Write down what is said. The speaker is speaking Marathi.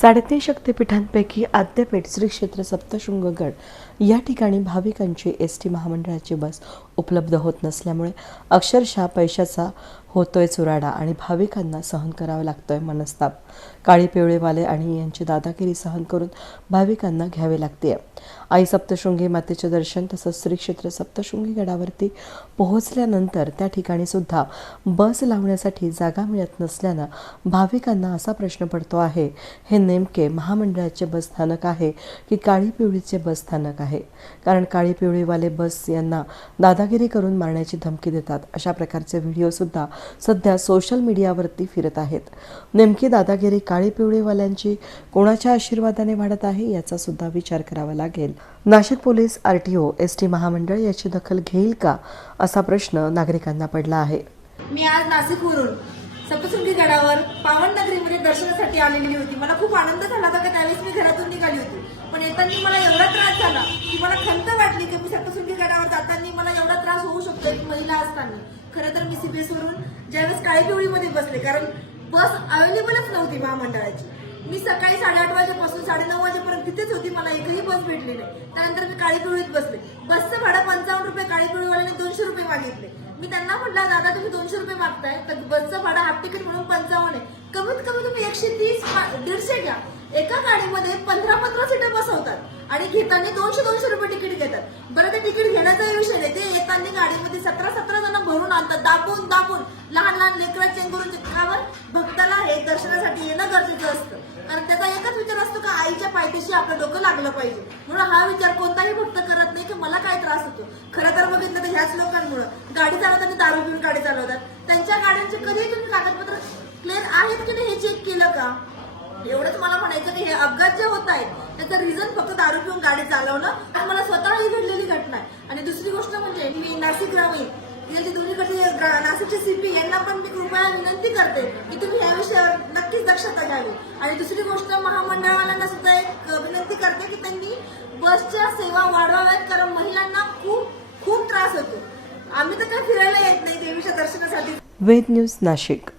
साडेतीन शक्तिपीठांपैकी आद्यपीठ श्री क्षेत्र सप्तशृंगगड. या ठिकाणी भाविकांची एस टी महामंडळाची बस उपलब्ध होत नसल्यामुळे अक्षरशः पैशाचा होतोय चुराडा आणि भाविकांना सहन करावा लागतोय मनस्ताप. काळी पिवळेवाले आणि यांची दादागिरी सहन करून भाविकांना घ्यावे लागते आई सप्तशृंगी मातेचे दर्शन तसंच श्री क्षेत्र सप्तशृंगी गडावरती पोहोचल्यानंतर त्या ठिकाणी सुद्धा बस लावण्यासाठी जागा मिळत नसल्यानं भाविकांना असा प्रश्न पडतो आहे हे नेमके महामंडळाचे बस स्थानक आहे की काळी पिवळीचे बस स्थानक आहे? कारण काळी पिवळीवाले बस यांना दादागिरी करून मारण्याची धमकी देतात. अशा प्रकारचे व्हिडिओ सुद्धा सध्या सोशल मीडियावरती फिरत आहेत. नेमकी दादागिरी काळी पिवळीवाल्यांची कोणाच्या आशीर्वादाने वाढत आहे याचा सुद्धा विचार करावा लागेल. Nashik police RTO S T महामंडळ याची दखल घेईल का असा प्रश्न नागरिकांना पडला आहे. मी आज नाशिकवरून सप्तशृंगी गडावर पावन नगरीमध्ये दर्शनासाठी आलेली होती. मला खूप आनंद झाला होता त्यावेळेस मी घरातून निघाली होती. पण येताना मला एवढा त्रास झाला की मला खंत वाटली की मी सप्तशृंगी गडावर जाताना मला एवढा त्रास होऊ शकतो एक महिला असताना. खरं तर मी सीबीएस वरून ज्यावेळेस काळी पिवळीमध्ये बसले कारण बस अवेलेबलच नव्हती महामंडळाची. मी सकाळी साडेआठ वाजेपासून साडेनऊ वाजेपर्यंत तिथेच होती मला एकही बस भेटली नाही. त्यानंतर मी काळी पिवळीत बसले. बसचं भाडं पंचावन्न रुपये काळी पिवळीवाल्याने दोनशे रुपये मागितले. मी त्यांना म्हटलं दादा तुम्ही दोनशे रुपये मागताय तर बसचं भाडं हाफ तिकीट म्हणून पंचावन्न आहे. कमीत कमी तुम्ही एकशे तीस दीडशे घ्या. एका गाडीमध्ये पंधरा पंधरा बसवतात आणि घेताना दोनशे दोनशे रुपये तिकीट घेतात बरं ते तिकीट घेण्याचाही विषय नाही. ते येताना गाडीमध्ये सतरा सतरा जण भरून आणतात. दाबून दाबून लहान लहान लेकरा चेंगरून चित्रावर भक्ताला हे दर्शनासाठी येणं गरजेचं असतं. कारण त्याचा एकच विचार असतो का आईच्या पायथ्याशी आपलं डोकं लागलं पाहिजे. म्हणून हा विचार कोणताही भक्त करत नाही की मला काय त्रास होतो. खरं तर बघितलं तर ह्याच लोकांमुळे. गाडी चालवताना दारू पिऊन गाडी चालवतात. त्यांच्या गाड्यांचे कधी तुम्ही कागदपत्र क्लिअर आहेत की नाही हे चेक केलं का? एवढंच मला म्हणायचं की हे अपघात जे होत आहेत त्याचं रिझन फक्त दारू पिऊन गाडी चालवणं आणि मला स्वतःही घडलेली घटना आहे. आणि दुसरी गोष्ट म्हणजे मी नाशिक ग्रामीण इथे दोन्हीकडे नाशिकचे सीपी यांना पण मी कृपया विनंती करते की तुम्ही या विषयावर नक्कीच दक्षता घ्यावी. आणि दुसरी गोष्ट महामंडळावाल्यांना सुद्धा एक विनंती करते की त्यांनी बसच्या सेवा वाढवाव्यात कारण महिलांना खूप खूप त्रास होतो. आम्ही तर काय फिरायला येत नाही देवीच्या दर्शनासाठी. वेद न्यूज नाशिक.